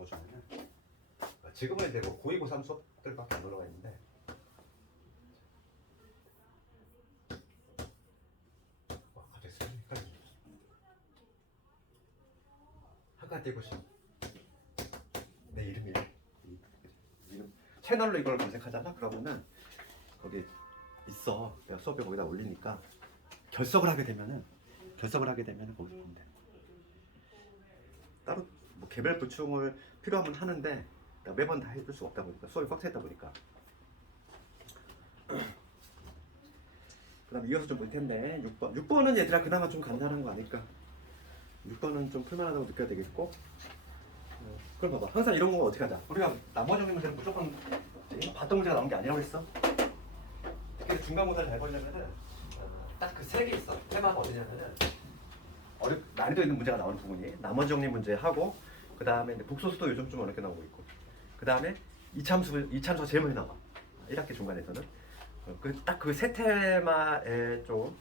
적어주면은 지금은 이제 뭐 고2, 고3 수업들밖에 안 올라가 있는데 갑자기 수업이 헷갈리네. 학과 띄고 싶 내 이름이 이름 채널로 이걸 검색하잖아. 그러면은 거기 있어. 내가 수업에 거기다 올리니까 결석을 하게 되면은 거기서 보면 돼. 따로 뭐 개별 보충을 필요하면 하는데 매번 다 해줄 수가 없다 보니까 수업이 꽉 차 있다 보니까. 그다음 이어서 좀 볼 텐데 6번은 얘들아 그나마 좀 간단한 거 아닐까. 6번은 좀 풀만하다고 느껴야 되겠고. 그럼 봐봐. 항상 이런 거 어떻게 하자. 우리가 나머지 문제는 무조건 봤던 문제가 나온 게 아니라고 했어. 특히 중간고사를 잘 보려면은 딱 그 세 개 있어. 테마가 어디냐면은 난이도 있는 문제가 나오는 부분이 나머지 정리 문제 하고, 그 다음에 복소수도 요즘 좀 어렵게 나오고 있고, 그 다음에 이참수가 제일 많이 나와. 1학기 중간에서는 딱 그 세 테마에 좀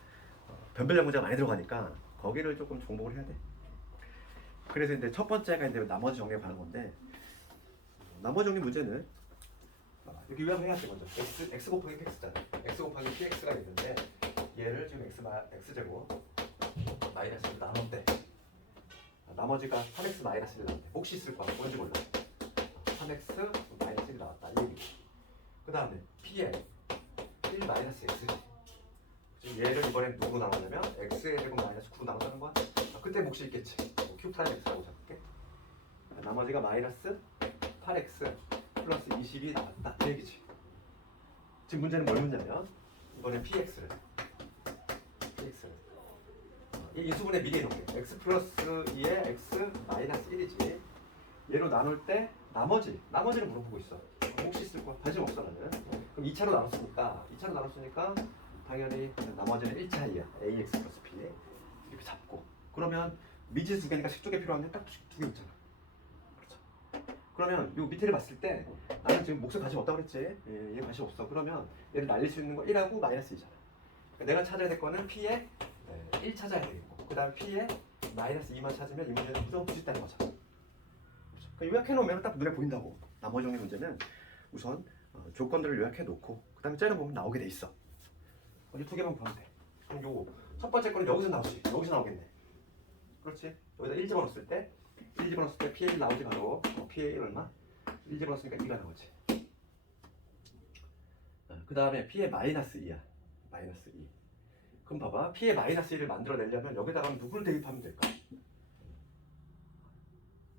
변별력 문제가 많이 들어가니까 거기를 조금 정복을 해야 돼. 그래서 이제 첫 번째가 이제 나머지 정리에 관한 건데, 나머지 정리 문제는 여기 요약해야지. 먼저 x 곱하기 px잖아. x 곱하기 px가 있는데 얘를 지금 x제곱 마이너스로 나눴대. 나머지가 3x 마이너스 1 나왔대. 혹시 있을 거야. 뭔지 몰라. 3x 마이너스 1 나왔다. 이 얘기. 그 다음에 p에 1 마이너스 x지. 지금 얘를 이번엔 누구로 나눴냐면 x의 제곱 마이너스 9로 나눴다는 거야. 그때 몫이 있겠지. q 프라임 x라고 잡을게. 나머지가 마이너스 8x 플러스 20이 나왔다. 이 얘기지. 지금 문제는 뭘 묻냐면 이번엔 px를 이 인수분해 미리 해놓을게. x 플러스 2에 x 마이너스 1이지. 얘로 나눌 때 나머지를 물어보고 있어. 혹시 있을 거야? 관심 없어 나는. 그럼 2차로 나눴으니까 당연히 나머지는 1차이야. ax 플러스 b 이렇게 잡고. 그러면 미지 두 개니까 식조개 필요한데 딱 두 개 있잖아. 그렇죠. 그러면 요 밑에를 봤을 때 나는 지금 몫을 관심 없다고 그랬지. 얘 관심 없어. 그러면 얘를 날릴 수 있는 거 1하고 마이너스 2잖아. 그러니까 내가 찾아야 될 거는 p에 1 찾아야 되겠고, 그 다음 p에 마이너스 2만 찾으면 이 문제는 무조건 풀 수 있다는 거죠. 그렇죠. 요약해놓으면 딱 눈에 보인다고. 나머지 정리 문제는 우선 조건들을 요약해놓고 그 다음에 째려보면 나오게 돼 있어. 이 두 개만 보면 돼. 그럼 요거 첫 번째 거는 여기서 나오지. 여기서 나오겠네. 그렇지. 여기다 1 집어넣었을 때 1 집어넣었을 때 p에 1 나오지. 바로 p에 1 얼마? 1 집어넣었으니까 2가 나오지. 그 다음에 p에 마이너스 2야. 마이너스 2. 그럼 봐봐. p에 마이너스 1을 만들어내려면 여기다가 누구를 대입하면 될까?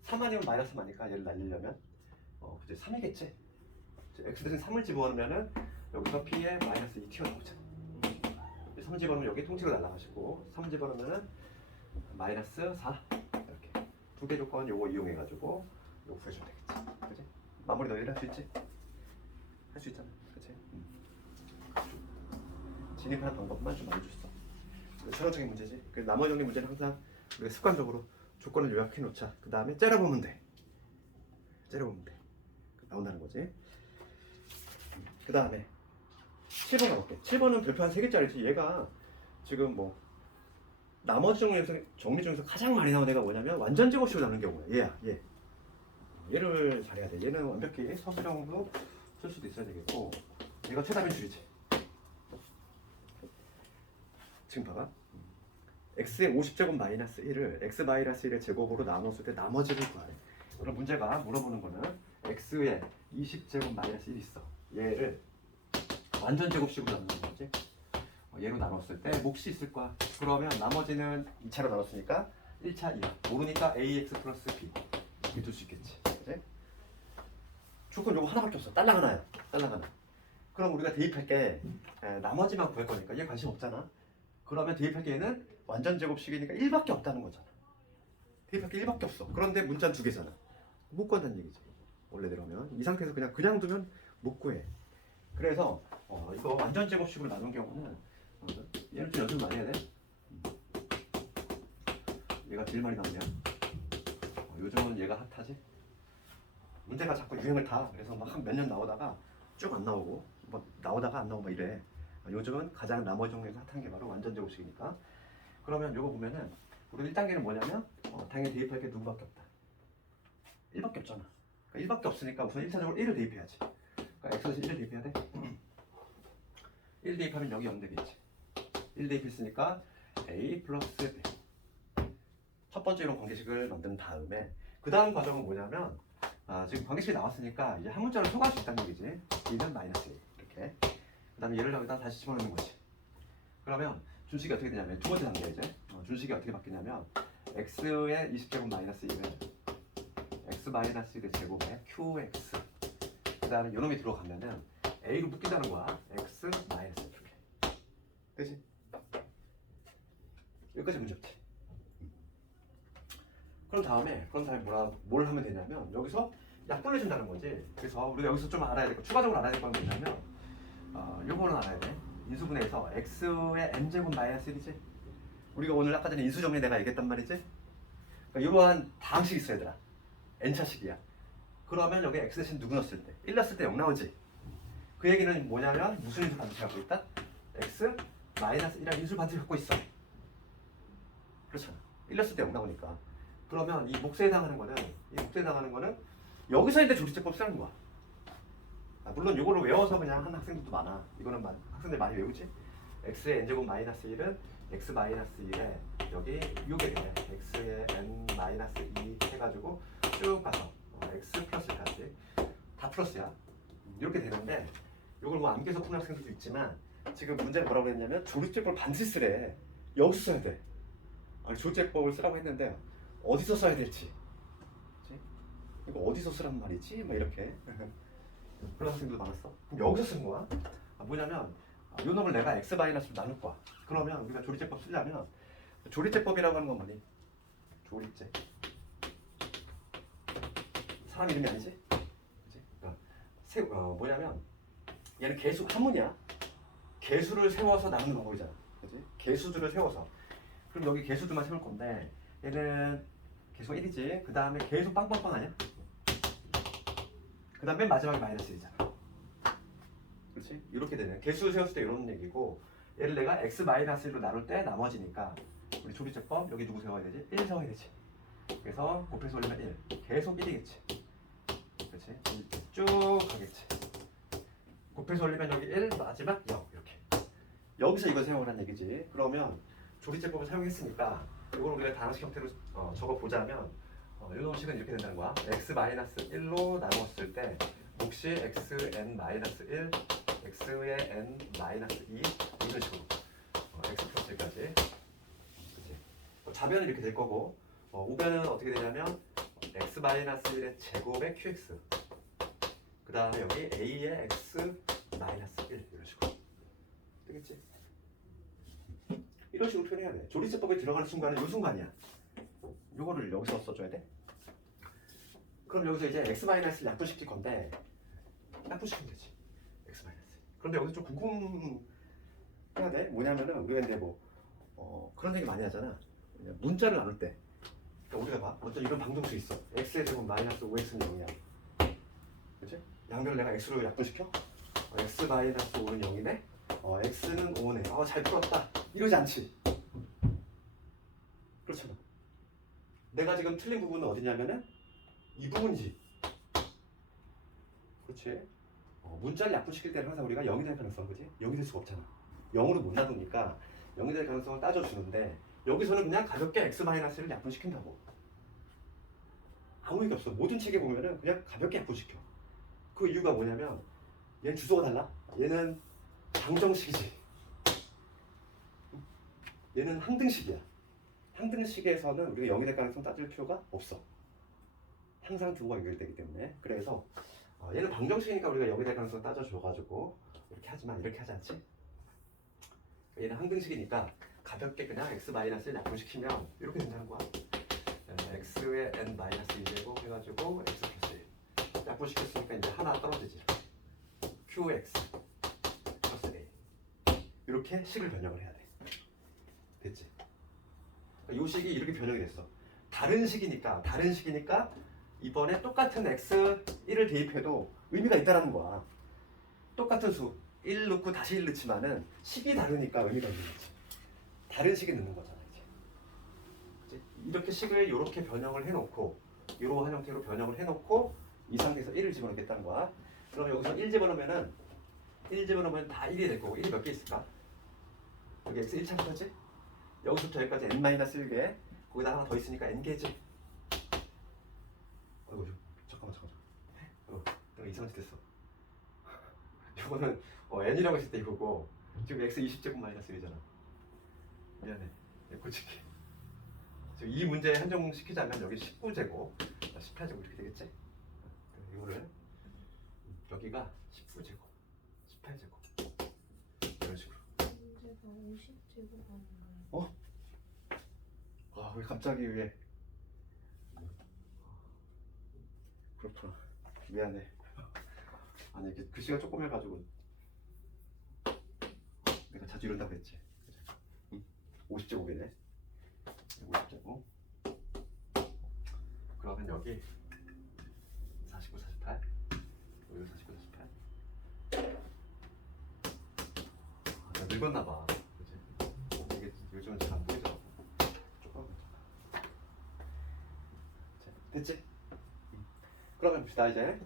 3 아니면 마이너스 3이니까 얘를 날리려면 그치 3이겠지? x 대신 3을 집어넣으면은 여기서 p에 마이너스 2 튀어나오잖아. 3 집어넣으면 여기 통째로 날아가시고 3 집어넣으면은 마이너스 4 이렇게 두 개 조건 요거 이용해가지고 요거 구해주면 되겠지. 그치? 마무리 너희들 할 수 있지? 할 수 있잖아. 그치? 진입하는 방법만 좀 알려줬어. 전형적인 문제지. 그 나머지 정리 문제는 항상 우리가 습관적으로 조건을 요약해 놓자. 그 다음에 째려보면 돼. 나온다는 거지. 그 다음에 7번 가볼게. 7번은 별표 한 3개짜리지. 얘가 지금 뭐 나머지 정리 중에서 가장 많이 나온 애가 뭐냐면 완전 제곱식으로 나오는 경우야. 얘야. 얘를 잘해야 돼. 얘는 완벽히 서술형으로 쓸 수도 있어야 되겠고, 얘가 최다변 줄이지. 지금 봐봐. x의 50제곱 마이너스 1을 x 마이너스 1의 제곱으로 나눴을 때 나머지를 구하래. 그럼 문제가 물어보는 거는 x의 20제곱 마이너스 1이 있어. 얘를 완전 제곱식으로 나누는 거지. 얘로 나눴을 때 몫이 있을 거야. 그러면 나머지는 2차로 나눴으니까 1차 2야. 모르니까 ax 플러스 b 이렇게 둘 수 있겠지. 그치? 조건 요거 하나밖에 없어. 딸랑 하나야. 그럼 우리가 대입할 게 나머지만 구할 거니까 얘 관심 없잖아. 그러면 대입할 게 얘는 완전 제곱식이니까 1밖에 없다는 거잖아. 대입할 게 1밖에 없어. 그런데 문자는 2개잖아. 못 구한다는 얘기죠. 원래대로면 이 상태에서 그냥 두면 못 구해. 그래서 이거 완전 제곱식으로 나눈 경우는 얘를 좀 연습 많이 해야 돼. 얘가 제일 많이 나오냐. 요즘은 얘가 핫하지. 문제가 자꾸 유행을 타. 그래서 막 몇 년 나오다가 쭉 안 나오고, 뭐 나오다가 안 나오고 막 이래. 요즘은 가장 나머지 정리에서 핫한 게 바로 완전 제곱식이니까. 그러면 요거 보면은 우리 1단계는 뭐냐면 당연히 대입할 게 누구밖에 없다. 1밖에 없잖아. 그러니까 1밖에 없으니까 우선 1차적으로 1을 대입해야지. 그러니까 x 대신 1을 대입해야 돼. 1 대입하면 여기 0 되겠지. 1 대입했으니까 a 플러스 b. 첫 번째 이런 관계식을 만든 다음에 그 다음 과정은 뭐냐면 지금 관계식이 나왔으니까 이제 한 문자로 소화할 수 있다는 얘기지. 2는 마이너스 1 이렇게. 그 다음에 얘를 여기다 다시 집어넣는 거지. 그러면 준식이 어떻게 되냐면 두 번째 단계 이제 준식이 어떻게 바뀌냐면 x의 20제곱 마이너스 1은 x 마이너스 1의 제곱에 qx. 그 다음에 요놈이 들어가면은 a로 묶인다는 거야. x 마이너스 이렇게. 그치? 여기까지 문제 없지. 그런 다음에 뭘 하면 되냐면 여기서 약분을 준다는 거지. 그래서 우리가 여기서 좀 알아야 될 거, 추가적으로 알아야 될 건 뭐냐면 요거는 알아야 돼. 인수분해에서 x의 n제곱 마이너스 1이지. 우리가 오늘 아까 전에 인수정리 내가 얘기했단 말이지. 그러니까 이러한 다항식이 있어 얘들아. n차식이야. 그러면 여기 x 대신 누구 넣었을 때? 1 넣었을 때 0 나오지. 그 얘기는 뭐냐면 무슨 인수 반드시 갖고 있다? x 마이너스 1이라는 인수 반드시 갖고 있어. 그렇잖아. 1 넣었을 때 0 나오니까. 그러면 이 몫에 해당하는 거는 여기서 이제 조리제법 쓰는 거야. 물론 이거를 외워서 그냥 하는 학생들도 많아. 이거는 학생들 많이 외우지. x의 n제곱 마이너스 1은 x 마이너스 1에 여기 요게 돼. x의 n 마이너스 2 해가지고 쭉 가서 x 플러스까지 다 플러스야. 이렇게 되는데 이걸 뭐 암기해서 푸는 학생들도 있지만 지금 문제는 뭐라고 했냐면 조리제법을 반드시 쓰래. 여기서 써야 돼. 아니 조리제법을 쓰라고 했는데 어디서 써야 될지. 그치? 이거 어디서 쓰란 말이지? 막 이렇게. 그런 학생들도 많았어. 그럼 여기서 쓰는 거야. 뭐냐면 요 놈을 내가 x 마이너스로 나눌 거야. 그러면 우리가 조리제법 쓰려면 조리제법이라고 하는 건 뭐니? 조리제. 사람 이름이 아니지? 그치? 그러니까 뭐냐면 얘는 개수 한문이야. 개수를 세워서 나누는 방법이잖아. 그치? 개수들을 세워서. 그럼 여기 개수들만 세울 건데 얘는 개수가 1이지. 그 다음에 계속 빵빵빵 아니야? 그 다음에 마지막에 마이너스 1이잖아. 그렇지? 이렇게 되네. 개수 세웠을 때 이런 얘기고 얘를 내가 x 마이너스 1로 나눌 때 나머지니까 우리 조리제법 여기 누구 세워야 되지? 1 세워야 되지. 그래서 곱해서 올리면 1. 계속 1이겠지. 그렇지? 쭉 가겠지. 곱해서 올리면 여기 1, 마지막 0 이렇게. 여기서 이거 세우라는 얘기지. 그러면 조리제법을 사용했으니까 이걸 우리가 다항식 형태로 적어보자면 이 놈식은 이렇게 된다는 거야. x-1로 나누었을 때 몫이 xn-1, x의 n-2 이런 식으로 x 플러스 1까지. 그치? 좌변은 이렇게 될 거고 우변은 어떻게 되냐면 x-1의 제곱의 qx 그 다음에 여기 a의 x-1 이런 식으로 되겠지? 이런 식으로 표현해야 돼. 조리제법에 들어가는 순간은 이 순간이야. 요거를 여기서 써줘야 돼. 그럼 여기서 이제 x-를 약분시킬 건데 약분시키면 되지. x-. 그런데 여기서 좀 궁금해야 돼. 뭐냐면은 우리가 이제 그런 얘기 많이 하잖아. 문자를 나눌 때. 그러니까 우리가 봐. 어떤 이런 방정식 있어. x의 제곱 마이너스 5x는 0이야. 그치? 양변을 내가 x로 약분시켜? x 마이너스 5는 0이네? x는 5네. 잘 풀었다. 이러지 않지. 그렇잖아. 내가 지금 틀린 부분은 어디냐면은 이 부분이지. 그렇지? 문자를 약분시킬 때는 항상 우리가 0이 될 가능성, 그지? 0이 될 수가 없잖아. 0으로 못 나누니까 0이 될 가능성을 따져주는데 여기서는 그냥 가볍게 x-를 약분시킨다고. 아무 얘기 없어. 모든 책에 보면은 그냥 가볍게 약분시켜. 그 이유가 뭐냐면 얘는 주소가 달라. 얘는 방정식이지. 얘는 항등식이야. 항등식에서는 우리가 0이 될 가능성 따질 필요가 없어. 항상 두가 연결되기 때문에. 그래서 얘는 방정식이니까 우리가 0이 될 가능성 따져줘가지고 이렇게 하지만 이렇게 하지 않지? 얘는 항등식이니까 가볍게 그냥 x-를 약분시키면 이렇게 된다는 거야. x의 n-2제곱 해가지고 x 플러스 1 약분시켰으니까 이제 하나 떨어지지. qx 플러스 a 이렇게 식을 변형을 해야 돼. 됐지? 이 식이 이렇게 변형이 됐어. 다른 식이니까 이번에 똑같은 x1을 대입해도 의미가 있다라는 거야. 똑같은 수 1 넣고 다시 1 넣지만은 식이 다르니까 의미가 있는 거지. 다른 식이 넣는 거잖아 이제. 그치? 이렇게 식을 이렇게 변형을 해놓고 이러한 형태로 변형을 해놓고 이 상태에서 1을 집어넣겠다는 거야. 그럼 여기서 1 집어넣으면 다 1이 될 거고 1이 몇 개 있을까? 여기 x 1차례지? 여기서부터 여기까지 n-1개 거기다 하나 더 있으니까 n개지. 아이고 잠깐만 내가 이상한 짓 했어. 이거는 n이라고 했을 때 이거고 지금 x 20제곱 마이너스 1이잖아. 미안해. 고칠게. 지금 이 문제에 한정시키자면 여기 19제곱 18제곱 이렇게 되겠지? 이거를 여기가 19제곱 18제곱 이런 식으로. 문제가 50제곱 아닌가요? 왜 갑자기 왜? 그렇구나. 미안해. 아니 이게 글씨가 조금 해가지고 내가 자주 이런다고 했지. 50제곱이네. 50제곱. 그러면 여기 49, 48 여기 49, 48 내가 늙었나봐. 그치? 이게 요즘은 잘 안 보이더라고. 조금 됐지? 그러면 봅시다 이제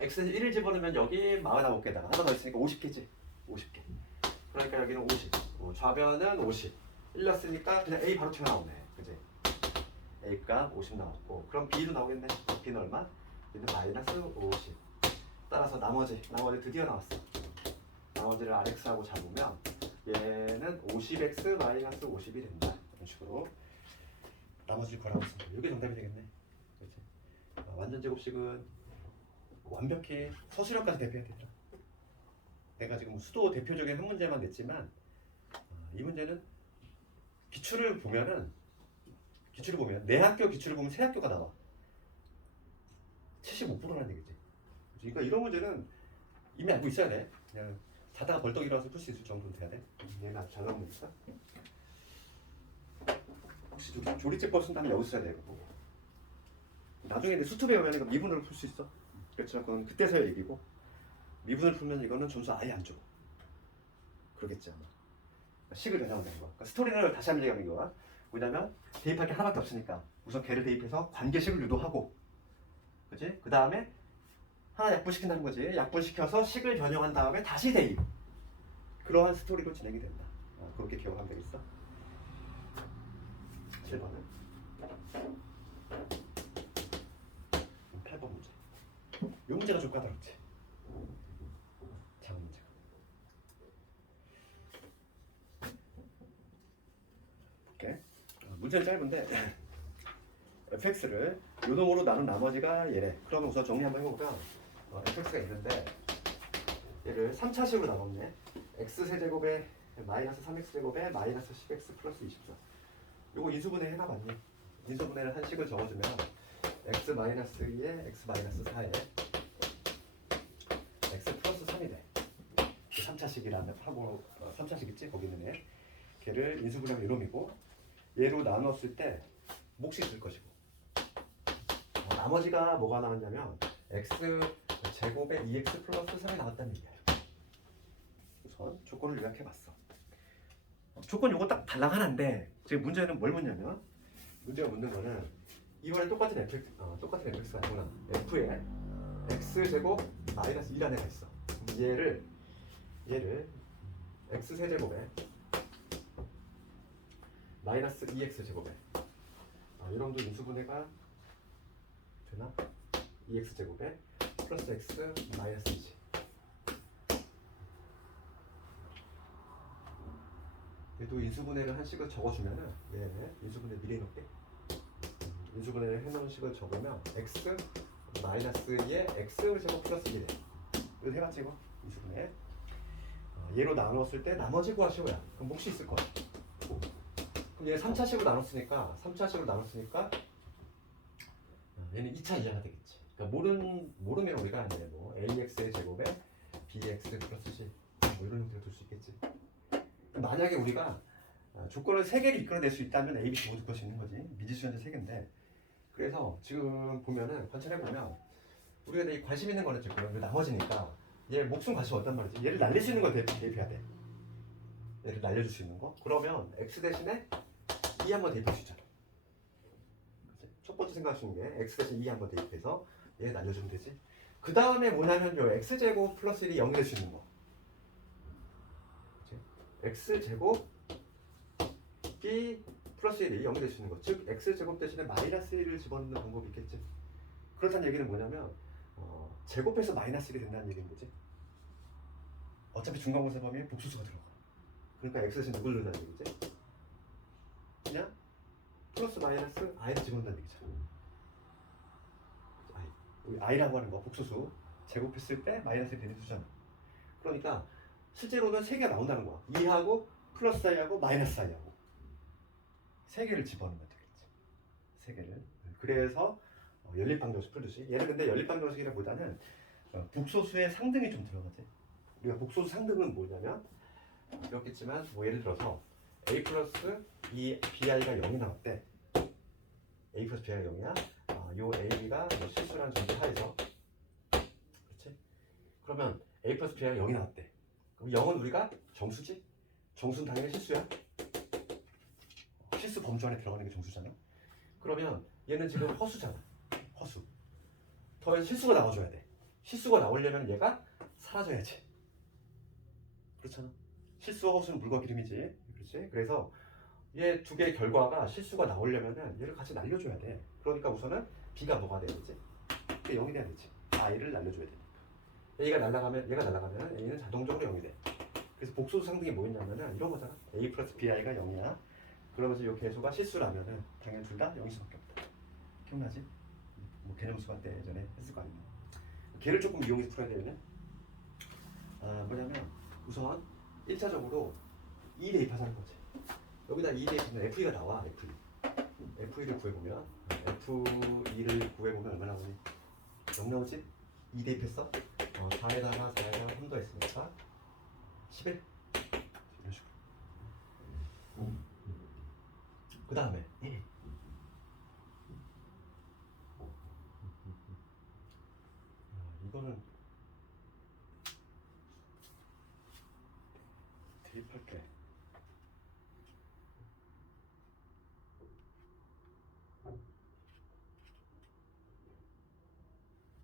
x는 1을 집어넣으면 여기 49개다가 하나 더 있으니까 50개지? 50개. 그러니까 여기는 50 좌변은 50 1 넣었으니까 그냥 a 바로 튀어나오네. 그치? a가 50 나왔고 그럼 b도 나오겠네. b는 얼마? 얘는 마이너스 50. 따라서 나머지 드디어 나왔어. 나머지를 rx하고 잡으면 얘는 50x 마이너스 50이 된다. 이런 식으로 나머지를 걸어보습니다 이게 정답이 되겠네. 그렇지? 완전 제곱식은 완벽히 서술형까지 대표해야 되더라. 내가 지금 수도 대표적인 한 문제만 냈지만 이 문제는 기출을 보면 내 학교 기출을 보면 새 학교가 나와. 75%라는 얘기지. 그러니까 이런 문제는 이미 알고 있어야 돼. 그냥 자다가 벌떡 일어나서 풀 수 있을 정도로 돼야 돼. 얘는 아주 잘 나오는 거니까. 혹시 조리제법 쓴다면 여기서 써야 되고 나중에 내 수투 배우면 이거 미분으로 풀 수 있어. 그렇지만 그건 그때서야 얘기고 미분을 풀면 이거는 점수 아예 안 줘. 그러겠지 아마. 식을 변형한다는 거. 그러니까 스토리를 다시 한번 얘기하는 거야. 뭐냐면 대입할 게 하나밖에 없으니까 우선 걔를 대입해서 관계식을 유도하고 그치? 그 다음에 하나 약분시킨다는 거지. 약분시켜서 식을 변형한 다음에 다시 대입. 그러한 스토리로 진행이 된다. 그렇게 기억하면 되겠어. 7번은 8번 문제. 이 문제가 좀 까다롭지. 작은 문제가. 볼게. 문제는 짧은데 fx를 요놈으로 나눈 나머지가 얘래. 그러면 우선 정리 한번 해보면 fx가 있는데 얘를 3차식으로 나눴네. x세제곱에 마이너스 3x제곱에 마이너스 10x 플러스 24. 요거 인수분해 해놔봤니? 인수분해를 한 식을 적어주면 x 마이너스 2에 x 마이너스 4에 x 플러스 3이 돼. 3차식이라면 하고 3차식 있지? 거기 있는 애. 걔를 인수분해하면 이놈이고 얘로 나눴을 때 몫이 있을 것이고 나머지가 뭐가 나왔냐면 x 제곱에 2x 플러스 3이 나왔다는 얘기야. 우선 조건을 요약해봤어. 조건 요거 딱 달랑 하나인데 지금 문제는 뭘 묻냐면 문제가 묻는 거는 이번에 똑같은 fx가 아니구나. f에 x 제곱 마이너스 2라는 애가 있어. 얘를 x 세제곱에 마이너스 2x 제곱에 이런도 인수분해가 되나? 2x 제곱에 플러스 x 마이너스 2지. 얘도 인수분해를 한 식을 적어주면은 얘 인수분해 미리 해놓을게. 인수분해를 해놓은 식을 적으면 x 마이너스 2에 x 제곱 플러스 1에 이거 해봤지 이거? 인수분해. 얘로 나눴을 때 나머지 구하시오야. 그럼 몫이 있을 거야. 그럼 얘 3차식으로 나눴으니까 얘는 2차 이하가 되겠지. 그러니까 모르면 우리가 이제 뭐 ax의 제곱에 bx 플러스 c 뭐 이런 형태로 둘 수 있겠지. 만약에 우리가 조건을 3개를 이끌어낼 수 있다면 a, b, c 모두 그럴 수 있는 거지. 미지수 현재 3개인데 그래서 지금 보면은 관찰해보면 우리가 되게 관심 있는 거는 지금 나머지니까 얘 목숨 관심 없단 말이지. 얘를 날릴 수 있는 거 대입해야 돼. 얘를 날려줄 수 있는 거. 그러면 x 대신에 2 한번 대입할 수 있잖아. 그치? 번째 생각하시는 게 x 대신 2 한번 대입해서 얘 날려주면 되지. 그 다음에 뭐냐면 요 x제곱 플러스 1이 0이 될 수 있는 거. 그치? x제곱이 플러스 1이 0이 될 수 있는 거. 즉 x제곱 대신에 마이너스 1을 집어넣는 방법이 있겠지. 그렇다는 얘기는 뭐냐면 제곱해서 마이너스 1이 된다는 얘기인 거지. 어차피 중간고사 범위에 복수수가 들어가. 그러니까 x 대신 누굴 넣는다는 얘기지? 그냥 플러스 마이너스 i를 집어넣는다는 얘기잖아. i. 우리 i라고 하는 거 복수수. 제곱했을 때 마이너스 1이 되는 수잖아. 그러니까 실제로는 3개가 나온다는 거야. 2하고 플러스 i하고 마이너스 i하고 3개를 집어넣으면 되겠지. 3개를. 그래서 연립방정식 풀듯이. 얘는 근데 연립방정식이라보다는 복소수의 상등이 좀 들어가지. 우리가 복소수 상등은 뭐냐면 이렇겠지만 뭐 예를 들어서 a 플러스 2 bi가 0이 나왔대. a 플러스 bi가 0이야. 요 a가 뭐 실수라는 전제 하에서, 그렇지? 그러면 a 플러스 bi가 0이 나왔대. 그럼 0은 우리가 정수지? 정수는 당연히 실수야. 실수 범주 안에 들어가는 게 정수잖아. 그러면 얘는 지금 허수잖아. 허수. 더해서 실수가 나와줘야 돼. 실수가 나오려면 얘가 사라져야지. 그렇잖아. 실수와 허수는 물과 기름이지. 그렇지? 그래서 얘 두 개의 결과가 실수가 나오려면은 얘를 같이 날려줘야 돼. 그러니까 우선은 b가 뭐가 돼야 되지? 0이 돼야 되지. i를 날려줘야 되니까. 얘가 날아가면 a는 자동적으로 0이 돼. 그래서 복소수 상등이 뭐였냐면은 이런 거잖아. a 플러스 bi가 0이야. 그러면서 이 계수가 실수라면은 당연히 둘 다 0일 수밖에 없다. 기억나지? 뭐 개념수학 때 예전에 했을 거 아니야. 걔를 조금 이용해서 풀어야 되면 뭐냐면 우선 1차적으로 2 대입하자는 거지. 여기다 2 대입하면 FE가 나와. FE를 구해보면 F2를 구해보면 얼마 나오니? 0 나오지? 2 대입했어? 4에다가 4에다가 3 더했으니까 11? 이런 식으로. 그 다음에 이거는 대입할게.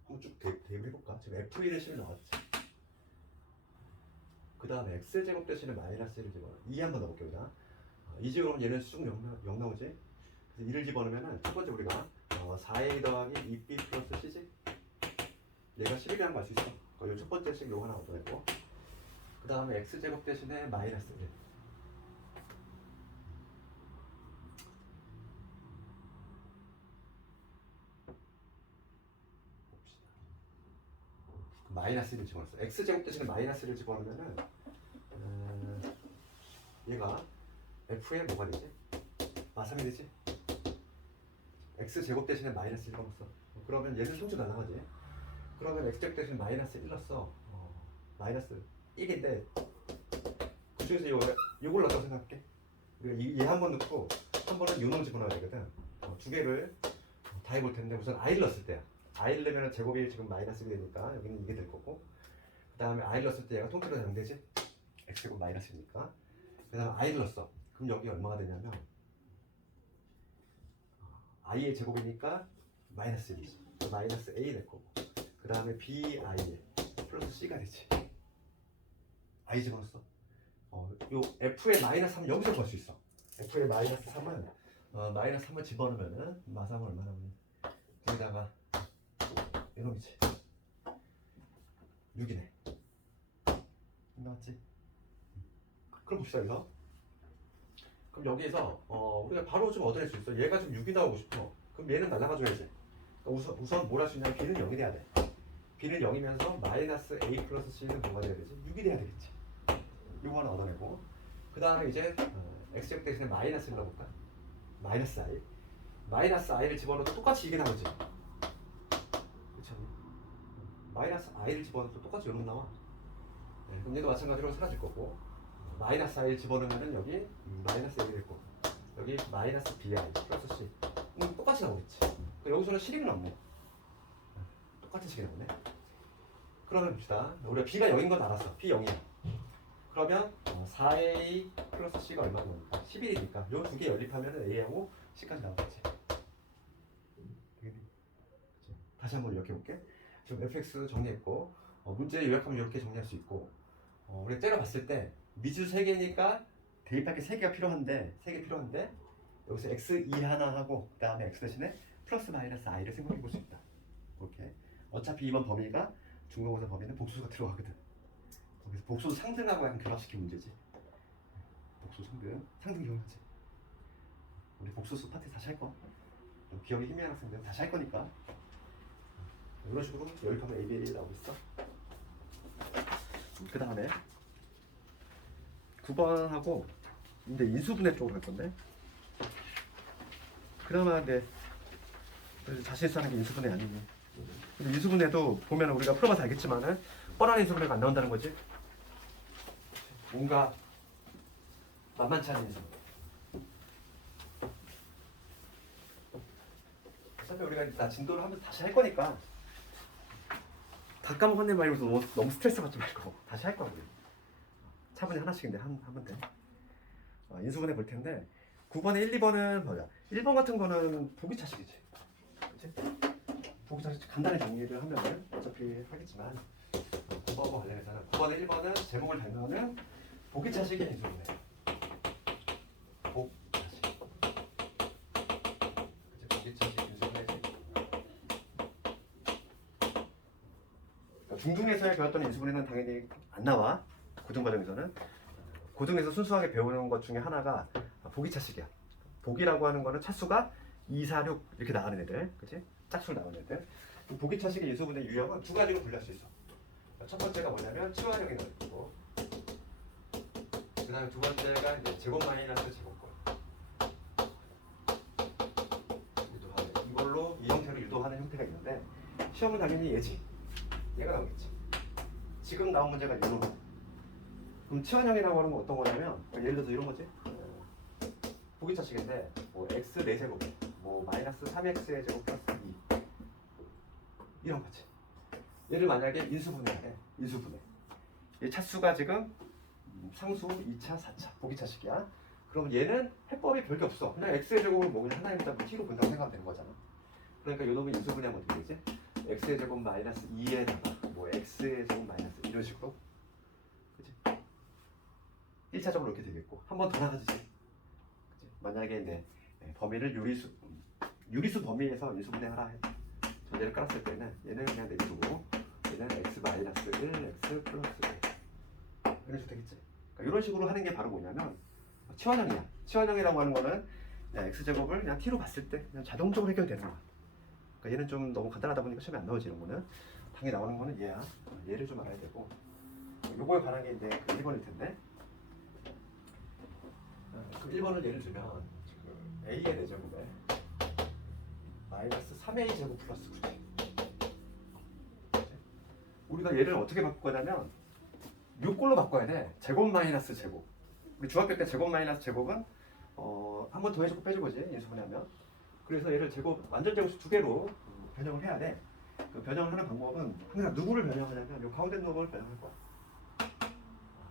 한번 쭉 대입을 해볼까? 지금 F1의 실이 나왔지. 그 다음에 X제곱 대신에 마이너스 1을 집어넣어. 2 한번 넣어볼게 여기다. 2 집어넣으면 얘는 쭉 0 나오지? 그래서 2를 집어넣으면 첫 번째 우리가 4a 더하기 2b 플러스 c지? 얘가 11이라는 거 알 수 있어. 그러니까 첫 번째 식 요거 하나 얻어내고, 그 다음에 X제곱 대신에 마이너스 1. 마이너스 1을 집어넣었어. x제곱 대신에 마이너스 1을 집어넣으면은 얘가 f에 뭐가 되지? 마삼이 되지? x제곱 대신에 마이너스 1 넣었어. 그러면 얘는 성질 날라가지. 그러면 x제곱 대신에 마이너스 1 넣었어. 마이너스 1인데 그 중에서 요걸 넣었다고 생각할게. 우리가 얘 한 번 넣고 한 번은 요놈 집어넣어야 되거든. 두 개를 다 해볼 텐데 우선 i를 넣었을 때야. i를 넣으면 제곱이 지금 마이너스 1이 되니까 여기는 이게 될 거고, 그 다음에 i를 넣었을 때 얘가 통째로 양되지? x제곱 마이너스니까. 그 다음에 i를 넣었어. 그럼 여기 얼마가 되냐면 i의 제곱이니까 마이너스 1이지. 마이너스 a 될 거고, 그 다음에 bi 플러스 c가 되지. i 집어넣었어. 요 f의 마이너스 3은 여기서 구할 수 있어. f의 마이너스 3은 마이너스 3을 집어넣으면은 마삼은 얼마 나오니? 여기다가 이놈이지. 6이네. 나왔지? 그럼 봅시다 여기서. 그럼 여기에서 우리가 바로 좀 얻어낼 수 있어. 얘가 좀 6이 나오고 싶어. 그럼 얘는 날라가줘야지. 그러니까 우선 뭘 할 수 있냐면 b는 0이 돼야 돼. b는 0이면서 마이너스 a 플러스 c는 뭐가 돼야 되지? 6이 돼야 되겠지. 요거 하나 얻어내고, 그 다음에 이제 x제곱 대신에 마이너스를 넣어볼까? 마이너스 i. 마이너스 i를 집어넣어도 똑같이 이게 나오지. 그렇죠? 마이너스 i를 집어넣어도 똑같이 이런 거 나와. 네, 그럼 얘도 마찬가지로 사라질 거고, 마이너스 i를 집어넣으면 여기 마이너스 1이 될 거고, 여기 마이너스 bi 플러스 c 똑같이 나오겠지. 여기서는 실익은 없네. 똑같은 식이 나오네. 그러면 봅시다. 우리가 b가 0인 건 알았어. b 0이야. 그러면 4a 플러스 c가 얼마 나옵니까? 11이니까 요 두 개 연립하면 a하고 c까지 나오겠지. 다시 한번 요약해 볼게. 지금 fx 정리했고 문제 요약하면 이렇게 정리할 수 있고 우리가 때려봤을 때 미주 3개니까 대입할 게 3개가 필요한데 여기서 x 2 하나 하고 그 다음에 x 대신에 플러스 마이너스 i를 생각해 볼 수 있다. 이렇게 어차피 이번 범위가 중간고사 범위는 복수가 들어가거든. 그래서 복수 상등하고 약간 결합시킨 문제지. 복수 상등 기억나지? 우리 복수수 파트 다시 할 거. 기억이 희미한 학생들은 다시 할 거니까. 이런 식으로 여기까지 ABL이 나오고 있어. 그 다음에 9번하고 이제 인수분해 쪽으로 갈 건데. 그나마 이제 자신 있어 하는 게 인수분해 아니니. 근데 인수분해도 보면 우리가 풀어봐서 알겠지만은 뻔한 인수분해가 안 나온다는 거지. 뭔가 만만치 않은 인수분해. 어차피 우리가 나 진도를 하면서 다시 할 거니까 다 까먹었네 말고서 너무 스트레스 받지 말고 다시 할 거야 우리. 차분히 하나씩인데 하면 돼. 인수분해 볼 텐데 9번에 1, 2번은 뭐야? 1번 같은 거는 보기 차식이지. 그치? 보기 차식 간단히 정리를 하면은 어차피 하겠지만 9번과 관련해서는 9번에 1번은 제목을 달면은 보기 차식의 인수분해. 복 차식. 그치? 보기 차식 인수분해지. 중등에서의 배웠던 인수분해는 당연히 안 나와. 고등 과정에서는. 고등에서 순수하게 배우는 것 중에 하나가 보기 차식이야. 보기라고 하는 거는 차수가 2, 4, 6 이렇게 나가는 애들, 그치? 짝수로 나가는 애들. 보기 차식의 인수분해 유형은 두 가지로 분류할 수 있어. 첫 번째가 뭐냐면 치환형이 나있고, 그 다음에 두 번째가 이제 제곱 마이너스 제곱권. 유도하는, 이걸로 이 형태로 유도하는 형태가 있는데 시험은 당연히 얘지. 얘가 나오겠지. 지금 나온 문제가 이거로. 그럼 치환형이라고 하는 건 어떤 거냐면 예를 들어서 이런 거지. 보기 차식인데 뭐 x 4제곱 뭐 마이너스 3x의 제곱 플러스 2 이런 거지. 얘를 만약에 인수분해해. 인수분해. 이 차수가 지금 상수 2차, 4차 보기 차식이야. 그럼 얘는 해법이 별게 없어. 그냥 x의 제곱을 뭐 그냥 하나입니다. t로 본다고 생각하면 되는 거잖아. 그러니까 요 놈을 인수분해하면 어떻게 되지? x의 제곱 마이너스 2에다가 뭐 x의 제곱 마이너스 이런 식으로. 그치? 1차적으로 이렇게 되겠고 한 번 더 나가지지. 그치? 만약에 네, 범위를 유리수 범위에서 인수분해하라 해. 전제를 깔았을 때는 얘는 그냥 내주고 얘는 x 마이너스 1, x 플러스 1 이런 식으로 되겠지. 그러니까 이런 식으로 하는 게 바로 뭐냐면 치환형이야. 치환형이라고 하는 거는 x제곱을 그냥 t로 봤을 때 그냥 자동적으로 해결되는 거야. 그러니까 얘는 좀 너무 간단하다 보니까 시험에 안 나오지. 이런 거는 당연히 나오는 거는 얘야. 얘를 좀 알아야 되고 요거에 관한 게 이제 1번일 텐데 그 1번을 예를 들면 지금 a의 4제곱에 마이너스 3a 제곱 플러스 9지. 우리가 얘를 어떻게 바꿀 거냐면 요꼴로 바꿔야 돼. 제곱 마이너스 제곱. 우리 중학교 때 제곱 마이너스 제곱은 한 번 더 해주고 빼주고지 인수분해하면. 그래서 얘를 제곱 완전 제곱수 2개로 변형을 해야 돼. 그 변형을 하는 방법은 항상 누구를 변형하냐면 요 가운데 놈을 변형할 거야.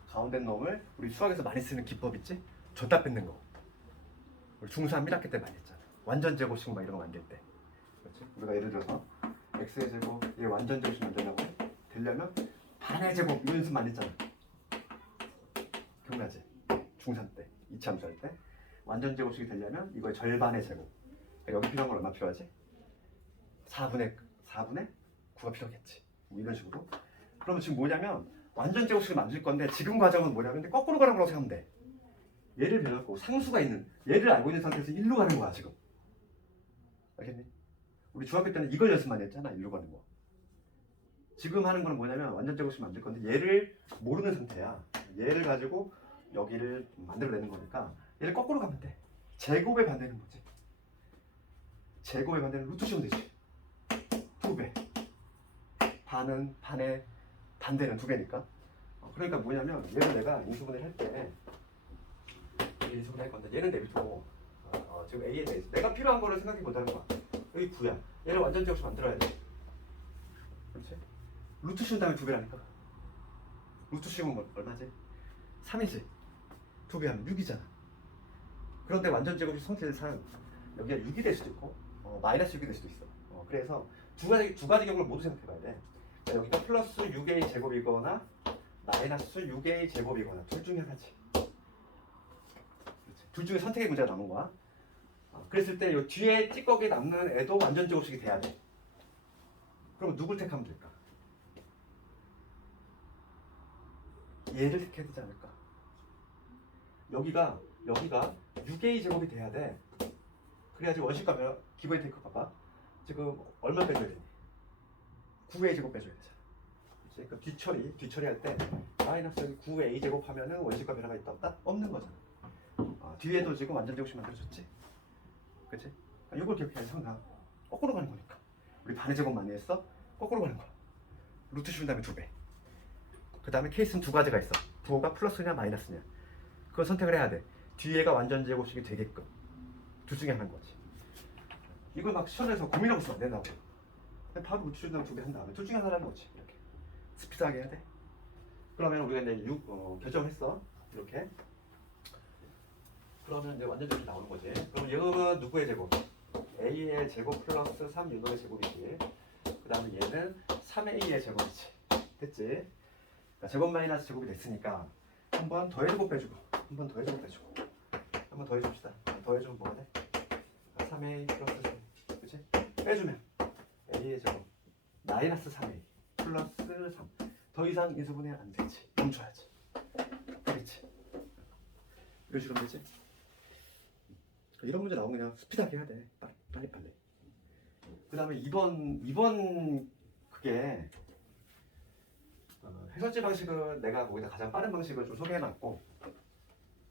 가운데 놈을 우리 수학에서 많이 쓰는 기법 있지? 줬다 뺏는 거. 우리 중3 1학기 때 많이 했잖아. 완전 제곱식 막 이런 거 만들 때. 그렇지? 우리가 예를 들어서 x의 제곱 얘 완전 제곱식 만들려고 되려면 반의 제곱 이런 연습 많이 했잖아. 기억나지? 중3 때, 2차 함수할 때 완전 제곱식이 되려면 이거의 절반의 제곱. 그러니까 여기 필요한 건 얼마 필요하지? 4분의 9가 필요하겠지. 뭐 이런 식으로. 그러면 지금 뭐냐면 완전 제곱식을 만들 건데 지금 과정은 뭐냐면 근데 거꾸로 가는 거라고 생각하면 돼. 얘를 배웠고 상수가 있는 얘를 알고 있는 상태에서 1로 가는 거야 지금. 알겠니? 우리 중학교 때는 이걸 연습 많이 했잖아. 1로 가는 거. 지금 하는 거는 뭐냐면 완전 제곱식 만들 건데 얘를 모르는 상태야. 얘를 가지고 여기를 만들어내는 거니까 얘를 거꾸로 가면 돼. 제곱의 반대는 뭐지? 제곱의 반대는 루트 씌우면 되지. 2배. 반은 반의 반대는 2배니까. 그러니까 뭐냐면 얘를 내가 인수분해를 할 때 인수분해 할 건데 얘는 내비두고 지금 A에 대해서 내가 필요한 거를 생각해 보자는 거야. 여기 9야. 얘를 완전 제곱식 만들어야 돼. 그렇지? 루트 씌운 다음에 2배라니까. 루트 씌우면 뭐, 얼마지? 3이지. 2배 하면 6이잖아. 그런데 완전 제곱식 성질상 여기가 6이 될 수도 있고 마이너스 6이 될 수도 있어. 그래서 두 가지 경우를 모두 생각해봐야 돼. 그러니까 여기가 플러스 6a 제곱이거나 마이너스 6a 제곱이거나 둘 중에 하나지. 그렇지. 둘 중에 선택의 문제가 남은 거야. 그랬을 때 이 뒤에 찌꺼기 남는 애도 완전 제곱식이 돼야 돼. 그럼 누굴 택하면 될까? 얘를 택해야 되지 않을까? 여기가 6a 제곱이 돼야 돼. 그래야지 원식값이 기본 테이크 봐봐. 지금 얼마 빼줘야 되니? 9a 제곱 빼줘야 되잖아. 그치? 그러니까 뒤처리할 때 마이너스 여기 9a 제곱 하면은 원식값 변화가 있다 없다? 없는 거잖아. 뒤에도 지금 완전 제곱식 만들어줬지. 그치? 이걸 기억해야지 항상. 거꾸로 가는 거니까. 우리 반의 제곱 많이 했어? 거꾸로 가는 거야. 루트 씌운 다음에 2배. 그 다음에 케이스는 두 가지가 있어. 부호가 플러스냐 마이너스냐. 그걸 선택을 해야 돼. 뒤에가 완전 제곱식이 되게끔. 둘 중에 하나인 거지. 이걸 막 시험에서 고민하고 있으면 안 된다고. 그냥 바로 루트 씌운 다음에 2배 한 다음에 둘 중에 하나라는 거지. 이렇게. 스피드하게 해야 돼. 그러면 우리가 이제 결정했어. 이렇게. 그러면 이제 완전 제곱이 나오는 거지. 그럼 얘는 누구의 제곱? a의 제곱 플러스 3 유노의 제곱이지. 그 다음에 얘는 3a의 제곱이지. 됐지? 그러니까 제곱 마이너스 제곱이 됐으니까 한 번 더해주고 빼주고 한 번 더해주고 빼주고 한 번 더해줍시다. 더해주면 뭐가 돼? 3a 플러스 3 그치? 빼주면 a의 제곱 마이너스 3a 플러스 3 더 이상 인수분해 안 되지. 멈춰야지. 그렇지? 이런 식으로 되지? 이런 문제 나오면 그냥 스피드하게 해야 돼. 빨리. 그 다음에 2번 그게 해설지 방식은 내가 거기다 가장 빠른 방식을 좀 소개해놨고,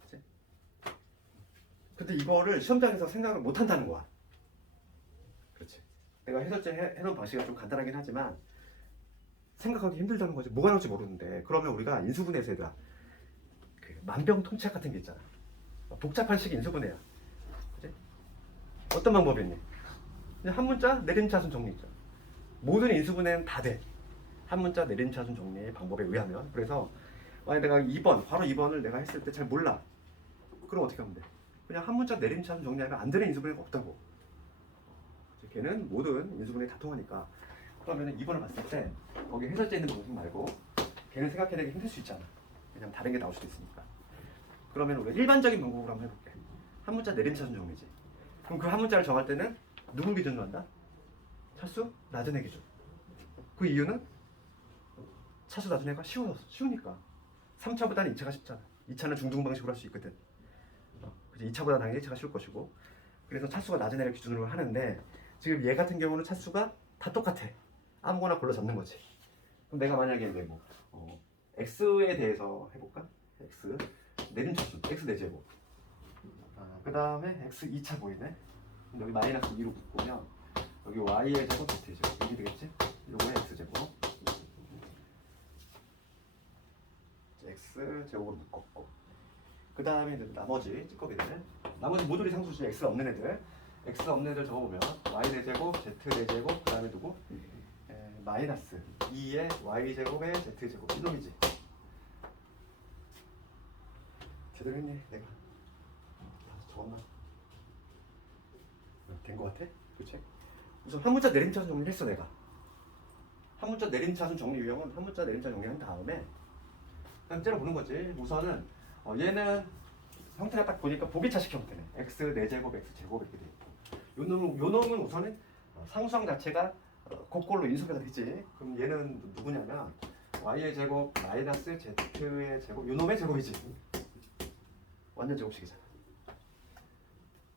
그치? 근데 이거를 시험장에서 생각을 못 한다는 거야. 그렇지? 내가 해설지 해놓은 방식이 좀 간단하긴 하지만 생각하기 힘들다는 거지. 뭐가 나올지 모르는데. 그러면 우리가 인수분해에서 얘들아 그 만병통치약 같은 게 있잖아. 복잡한 식이 인수분해야. 그치? 어떤 방법이 있니? 그냥 한 문자 내림차순 정리 있죠. 모든 인수분해는 다 돼. 한 문자 내림차순 정리의 방법에 의하면. 그래서 만약 내가 2번, 바로 2번을 내가 했을 때 잘 몰라. 그럼 어떻게 하면 돼? 그냥 한 문자 내림차순 정리하면 안 되는 인수분해가 없다고. 걔는 모든 인수분해에 다 통하니까. 그러면 2번을 봤을 때 거기 해설지에 있는 부분 말고 걔는 생각해내기 힘들 수 있잖아. 왜냐면 다른 게 나올 수도 있으니까. 그러면 우리가 일반적인 방법으로 한번 해볼게. 한 문자 내림차순 정리지. 그럼 그 한 문자를 정할 때는 누구 기준으로 한다? 차수 낮은 애 기준. 그 이유는 차수 낮은 애가 쉬우니까. 3차보다는 2차가 쉽잖아. 2차는 중등 방식으로 할 수 있거든. 2차보다 당연히 1차가 쉬울 것이고. 그래서 차수가 낮은 애를 기준으로 하는데 지금 얘 같은 경우는 차수가 다 똑같아. 아무거나 골라 잡는 거지. 그럼 내가 만약에 이제 x에 대해서 해볼까? x 내림차수 x 4제곱. 그 다음에 x 2차 보이네. 여기 마이너스 2로 묶으면 여기 y의 제곱 z 제곱 이렇게 되겠지? 요거의 x 제곱 x 제곱으로 묶었고 그 다음에 나머지 찌꺼기들 나머지 모듈이 상수지 x가 없는 애들 적어보면 y 4제곱 z 4제곱 그 다음에 누구? 마이너스 2의 y 제곱의 z 제곱 이놈이지. 제대로 했네 내가. 적었나? 된 거 같아? 그치? 우선 한 문자 내림차순 정리를 했어 내가. 한 문자 내림차순 정리 유형은 한 문자 내림차순 정리한 다음에 그냥 째려보는 거지. 우선은 얘는 형태가 딱 보니까 보기차식 형태네. x 4제곱 x 제곱 이렇게 돼 있고 요 놈은 우선은 상수항 자체가 곡골로 인수가 되지. 그럼 얘는 누구냐면 y의 제곱 마이너스 z의 제곱 요 놈의 제곱이지. 완전 제곱식이잖아.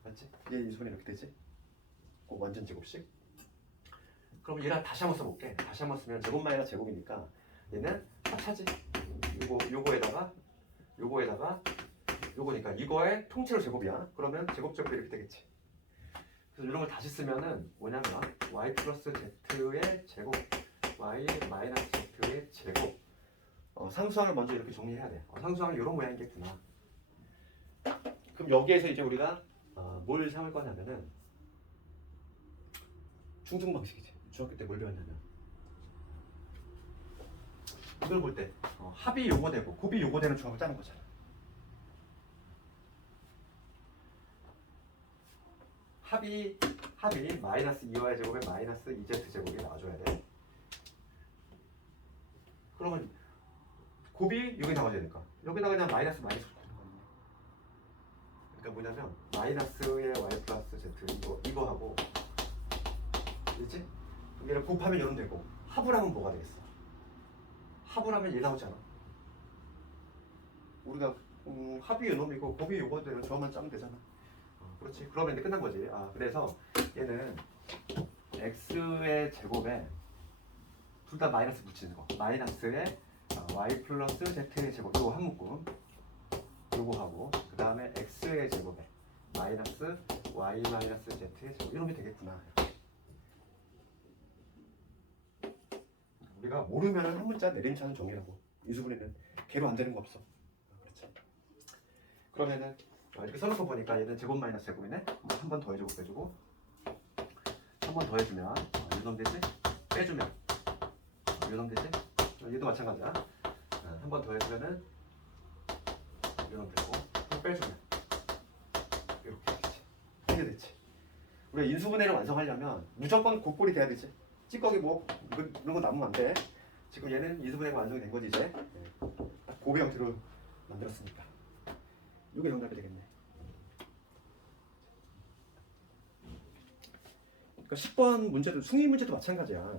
맞지? 얘 인수분해 이렇게 되지? 완전 제곱식. 그럼 얘를 다시 한번 써볼게. 다시 한번 쓰면 제곱 마이너스 제곱이니까 얘는 딱 차지. 요거에다가 요거니까 이거의 통째로 제곱이야. 그러면 제곱제곱 이렇게 되겠지. 그래서 이런 걸 다시 쓰면은 뭐냐면 y 플러스 z의 제곱 y 마이너스 z의 제곱. 상수항을 먼저 이렇게 정리해야 돼. 상수항은 이런 모양이겠구나. 그럼 여기에서 이제 우리가 뭘 삼을 거냐면은 중등 방식이지. 중학교 때 뭘 배웠냐면 이걸 볼 때 합이 요거 되고 곱이 요거 되는 조합을 짜는 거잖아. 합이 합이 마이너스 2y 제곱에 마이너스 2z 제곱이 나와줘야 돼. 그러면 곱이 여기 나와야 되니까 여기다가 그냥 마이너스 마이너스 붙는 거네. 그러니까 뭐냐면 마이너스의 y 플러스 z 이거 하고 그렇지? 얘를 곱하면 이러면 되고 합을 하면 뭐가 되겠어? 합을 하면 얘 나오잖아. 우리가 합이 요놈이고 곱이 요거대로 저만 짜면 되잖아. 그렇지. 그러면 이제 끝난 거지. 그래서 얘는 x의 제곱에 둘 다 마이너스 붙이는 거. 마이너스에 y 플러스 z의 제곱 요거 한 묶음 요거 하고 그 다음에 x의 제곱에 마이너스 y 마이너스 z의 제곱 이러면 되겠구나. 우리가 모르면 한 문자 내림차는 정리라고. 인수분해는 개로 안 되는 거 없어. 그렇지. 그러면은 이렇게 써놓고 보니까 얘는 제곱 마이너스 제곱이네. 한 번 더 해주고 빼주고 한 번 더 해주면 이놈 되지? 빼주면 이놈 되지? 얘도 마찬가지야. 한 번 더 해주면은 이놈 되고 또 빼주면 이렇게 되지. 이게 되지. 우리가 인수분해를 완성하려면 무조건 곱골이 돼야 되지. 찌꺼기 뭐 이런 거 남으면 안 돼. 지금 얘는 인수분해가 완성이 된 거지 이제. 곱의 형태로 만들었으니까. 이게 정답이 되겠네. 그러니까 10번 문제도 승인 문제도 마찬가지야.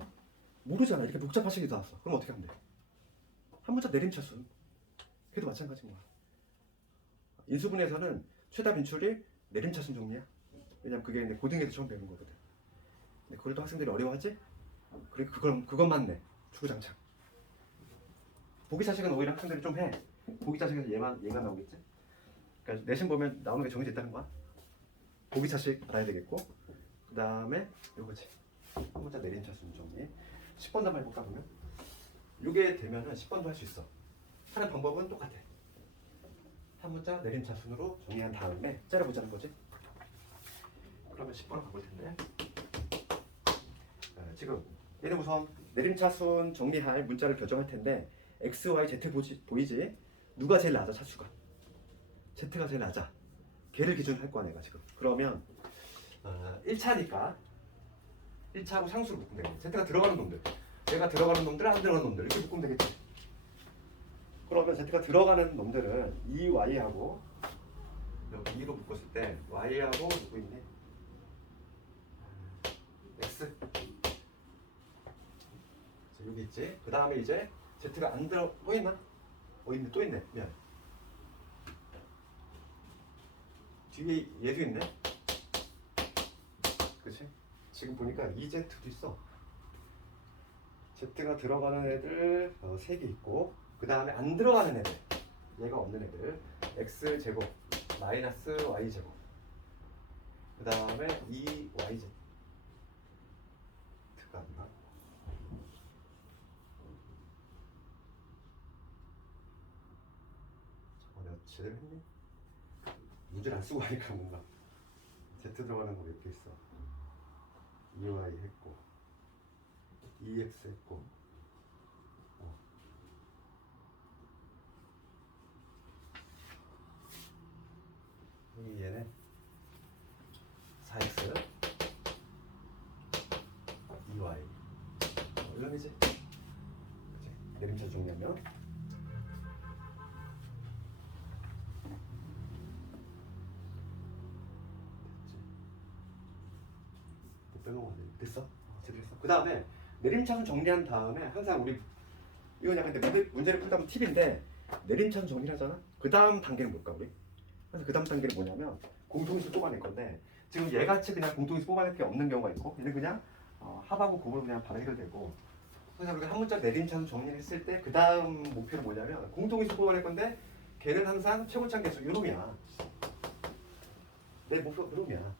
모르잖아. 이렇게 복잡하시게 나왔어. 그럼 어떻게 하면 돼? 한 문자 내림차순. 그래도 마찬가지인 거야. 인수분해에서는 최다 빈출이 내림차순 정리야. 왜냐면 그게 고등에서 처음 배우는 거거든. 근데 그걸 또 학생들이 어려워하지? 그리고 그것만 내. 주구장창. 보기자식은 오히려 학생들이 좀 해. 보기자식에서 얘가 나오겠지? 그러니까 내신 보면 나오는 게 정해져 있다는 거야. 보기자식 알아야 되겠고 그 다음에 요거지. 한 문자 내림차순 정리. 10번도 한번 해볼까 보면 요게 되면은 10번도 할 수 있어. 하는 방법은 똑같아. 한 문자 내림차순으로 정리한 다음에 짜려보자는 거지. 그러면 10번을 가볼 텐데 지금 얘는 우선 내림차순 정리할 문자를 결정할 텐데 x, y, z 보이지? 누가 제일 낮아 차수가? z가 제일 낮아. 걔를 기준으로 할 거야 내가 지금. 그러면 1차니까 1차하고 상수를 묶으면 되겠지. z가 들어가는 놈들, 얘가 들어가는 놈들, 안 들어가는 놈들 이렇게 묶으면 되겠지. 그러면 z가 들어가는 놈들은 2y하고 여기 2로 묶었을 때 y하고 누구 있니? x 여기 있지. 그 다음에 이제 z가 안 들어 또 있나? 있네. 또 있네. 미안. 뒤에 얘도 있네. 그치? 지금 보니까 2z도 있어. z가 들어가는 애들 3개 있고 그 다음에 안 들어가는 애들 얘가 없는 애들 x제곱 마이너스 y제곱 그 다음에 2yz 가 안 나? 잠깐 내가 제대로 했니? 문제를 안 쓰고 하니까 뭔가 z 들어가는 거 옆에 있어. 2y 했고 2x 했고 여기 얘네 4x 2y 이런 이지. 그치? 내림차 정리하면 빼먹어야 돼. 됐어? 제대로 했어. 그 다음에 내림차순 정리한 다음에 항상 우리 이건 약간 문제를 풀다 보면 팁인데 내림차순 정리를 하잖아? 그 다음 단계는 뭘까 우리? 그래서 그 다음 단계는 뭐냐면 공통수 뽑아낼 건데 지금 얘같이 그냥 공통수 뽑아낼 게 없는 경우가 있고 얘는 그냥 합하고 곱으로 그냥 바로 해결되고 그래서 우리가 한 문자 내림차순 정리를 했을 때 그 다음 목표는 뭐냐면 공통수 뽑아낼 건데 걔는 항상 최고차 계수 요놈이야. 내 목표가 그놈이야.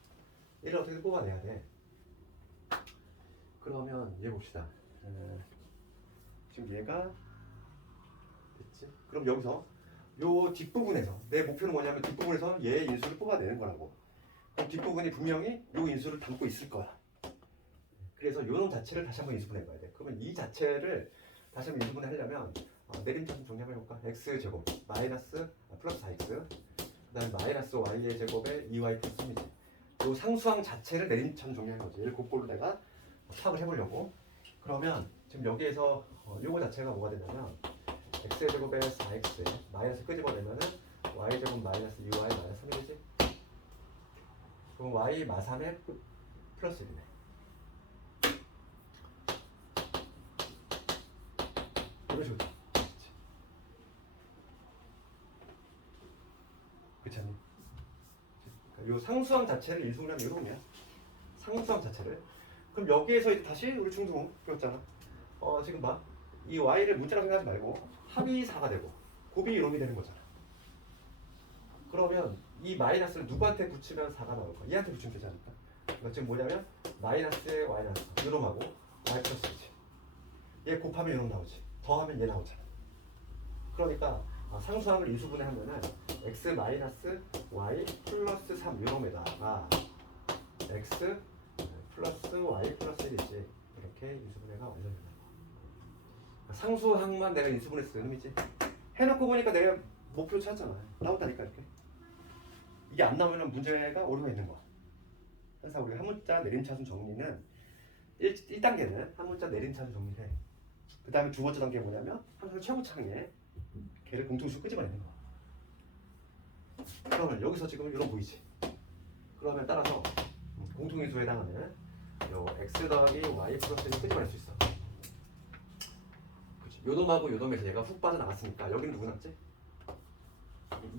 얘를 어떻게 뽑아내야 돼. 그러면 얘 봅시다. 지금 얘가 됐지? 그럼 여기서 요 뒷부분에서 내 목표는 뭐냐면 뒷부분에서 얘 인수를 뽑아내는 거라고. 그럼 뒷부분이 분명히 요 인수를 담고 있을 거야. 그래서 요놈 자체를 다시 한번 인수분해 봐야 돼. 그러면 이 자체를 다시 한번 인수분해 하려면 내림차순 정리 한번 해볼까? x제곱 마이너스 플러스 4x 그 다음에 마이너스 y의 제곱에 2y 플러스 3이지. 요 상수항 자체를 내림차순 정리하는 거지. 얘를 그걸로 내가 파악을 해보려고. 그러면 지금 여기에서 요거 자체가 뭐가 되냐면 x의 제곱에 4x 마이너스 끄집어내면은 y 제곱 마이너스 2y 마이너스 3이 되지. 그럼 y 마3에 플러스 1이네. 이런 식으로. 그렇지 않니? 요 상수항 자체를 인수분해하면 이런 거야. 상수항 자체를. 그럼 여기에서 이제 다시 우리 중동 배웠잖아. 지금 봐. 이 y를 문자라고 생각하지 말고 합이 4가 되고 곱이 이놈이 되는 거잖아. 그러면 이 마이너스를 누구한테 붙이면 4가 나올 거야? 얘한테 붙이면 되지 않을까? 그러니까 지금 뭐냐면 마이너스에 y 나왔어. 이놈하고 y 플러스지. 얘 곱하면 이놈 나오지. 더하면 얘 나오잖아. 그러니까 상수항을 인수분해하면은 x 마이너스 y 플러스 3 이놈에다가 x 플러스 y 플러스 1이지. 이렇게 인수분해가 완성된다. 상수항만 내가 인수분해했어. 의미지? 해놓고 보니까 내가 목표 찾았잖아. 나왔다니까 이렇게. 이게 안 나오면 문제가 오류가 있는 거야. 항상 우리가 한 문자 내림차순 정리는 1단계는 한 문자 내림차순 정리를 해. 그 다음에 두 번째 단계가 뭐냐면 항상 최고창에 걔를 공통수 끄집어내는 거야. 그러면 여기서 지금 이런 보이지? 그러면 따라서 공통인수에 해당하는 요 x 더하기 y 플러스 1을 끄집어낼 수 있어. 그치? 요놈하고 요놈에서 얘가 훅 빠져나갔으니까 여기는 누구 남지?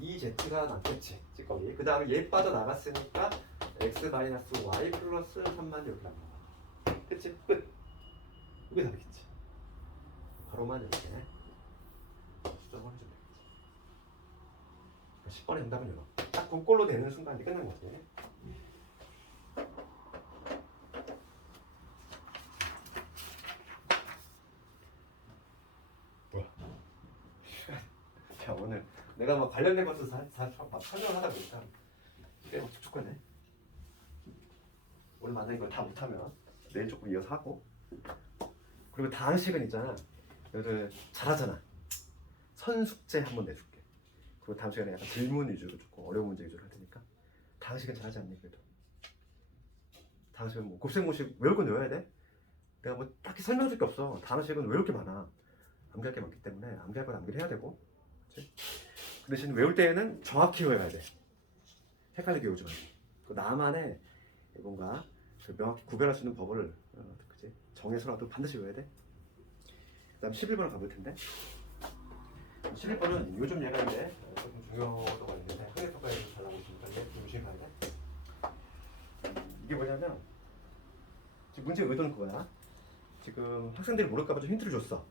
이 z가 남겠지. 찌꺼기. 그 다음에 얘 빠져나갔으니까 x 마이너스 y 플러스 3만 이렇게 남는 거야. 그치? 끝. 이게 답이겠지. 바로만 이렇게 수정을 해주면 되겠지. 10번의 정답은 이거. 딱 그꼴로 되는 순간 이제 끝난 거지. 뭐야? 자, 오늘 내가 막 관련된 것도 막 설명을 하다 보니까 이게 막 촉촉하네. 오늘 만약에 이걸 다 못하면 내일 조금 이어서 하고. 그리고 다음 시간 있잖아. 너를 잘하잖아. 선숙제 한번 내줄게. 그리고 다음 시간에 약간 질문 위주로 조금 어려운 문제 위주로 할 테니까. 다음 시간 잘하지 않니 그래도? 다음 시간 뭐 곱셈공식 외울 건 외워야 돼. 내가 뭐 딱히 설명할 게 없어. 다음 시간 외울 게 많아. 암기할 게 많기 때문에 암기할 건 암기를 해야 되고. 그치? 그 대신 외울 때에는 정확히 외워야 돼. 헷갈리게 외우지 말고. 그 나만의 뭔가 그 명확히 구별할 수 있는 법을 그치? 정해서라도 반드시 외워야 돼. 그 다음 11번을 가볼 텐데 11번은 요즘 얘가 이제 조금 중요도가 있는데 학력평가에서 잘 나오고 있으니까 좀 유심히 봐야 돼. 이게 뭐냐면 지금 문제 의도는 그거야. 지금 학생들이 모를까봐 좀 힌트를 줬어.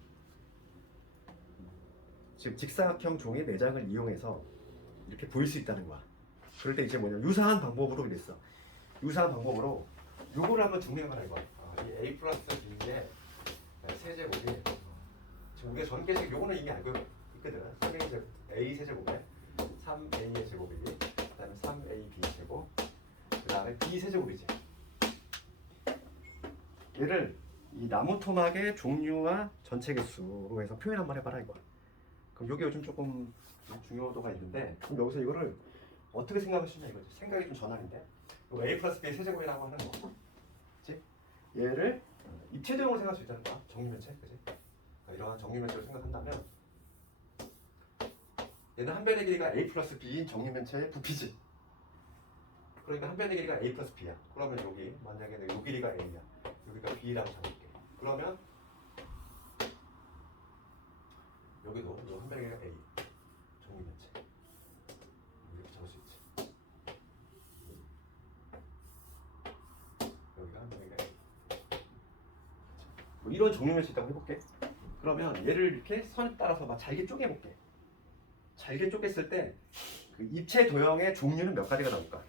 지금 직사각형 종이 4장을 이용해서 이렇게 보일 수 있다는 거야. 그럴 때 이제 뭐냐 유사한 방법으로 이랬어. 유사한 방법으로 요거를 한번 정리해봐라 이거. 이 a 플러스 b의 세제곱이 지금 우리가 전개식 요거는 이미 알고 있거든. 3a 세제곱에 3a의 제곱이 그 다음에 3ab 제곱 그 다음에 b 세제곱이지. 얘를 이 나무 토막의 종류와 전체 개수로 해서 표현 한번 해봐라 이거. 그럼 요게 요즘 조금 중요도가 있는데 그럼 여기서 이거를 어떻게 생각하시냐 이거지. 생각이 좀 전환인데 요 a 플러스 b의 세제곱이라고 하는 거 그치? 얘를 입체도형으로 생각할 수 있다는 거야. 정리면체 그치? 이러한 정리면체로 생각한다면 얘는 한 변의 길이가 a 플러스 b인 정리면체의 부피지. 그러니까 한 변의 길이가 a 플러스 b야. 그러면 여기 만약에 요 길이가 a야. 여기가 b라고 잡을게. 그러면 여기도 요 한 변의 길이가 a 정리면체 이렇게 잡을 수 있지. 여기가 한 변의 길이가 a. 뭐 이런 정리면체 있다고 해볼게. 그러면 얘를 이렇게 선에 따라서 막 잘게 쪼개볼게. 잘게 쪼갰을 때 그 입체 도형의 종류는 몇 가지가 나올까?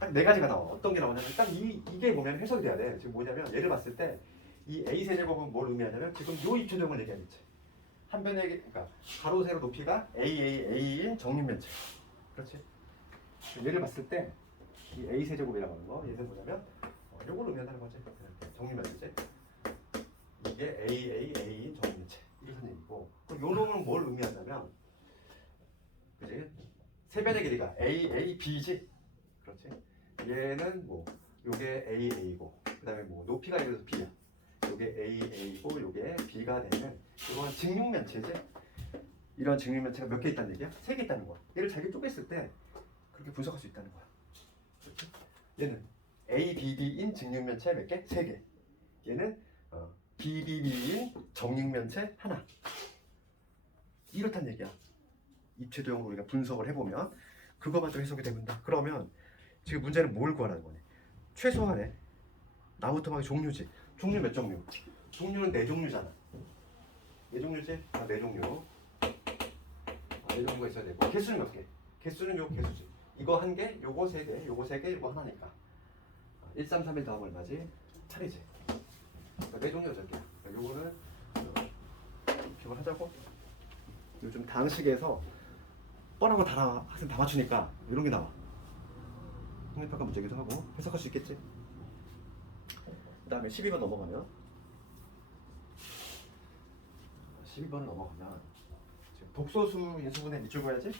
딱 4가지가 나와. 어떤 게 나오냐면 딱 이게 보면 해석이 돼야 돼. 지금 뭐냐면 얘를 봤을 때 이 a 세제곱은 뭘 의미하냐면 지금 요 입체 도형을 얘기하겠지. 한 변의 그러니까 가로 세로 높이가 a인 정육면체. 그렇지? 얘를 봤을 때 이 a 세제곱이라고 하는 거 얘는 뭐냐면 요걸 의미한다는 거지. 정육면체지. 이게 a인 정육면체 이런 얘기고. 그럼 요 놈은 뭘 의미하냐면 그지? 세 변의 길이가 b지. 그렇지? 얘는 뭐 요게 AA고 그다음에 뭐 높이가 이래서 B야. 요게 AA고 요게 B가 되는 이건 직육면체지. 이런 직육면체가 몇 개 있다는 얘기야? 3개 있다는 거야. 얘를 잘게 쪼갰을 때 그렇게 분석할 수 있다는 거야. 그렇지? 얘는 ABB인 직육면체 몇 개? 3개. 얘는 BBB인 정육면체 하나. 이렇단 얘기야. 입체도형으로 우리가 분석을 해보면 그거만 좀 해석이 됩니다. 그러면 지금 문제는 뭘 구하라는 거네. 최소한의 나무토막의 종류지. 종류 몇 종류? 종류는 4종류잖아. 4종류지? 4종류. 4종류가 있어야 되고 개수는 몇 개? 개수는 요 개수지. 이거 1개, 요거 3개, 요거 3개, 요거 하나니까 1, 3, 3일 다음 얼마지? 차례지. 그러니까 4종류 8개야. 요거는 기억을 하자고. 요즘 당식에서 뻔한 거 다 학생 다 맞추니까 이런 게 나와. 통일평가 문제기도 하고 해석할 수 있겠지. 그 다음에 12번 넘어가면 12번을 넘어가면 지금 독소수 인수분해 밑줄 그어야지.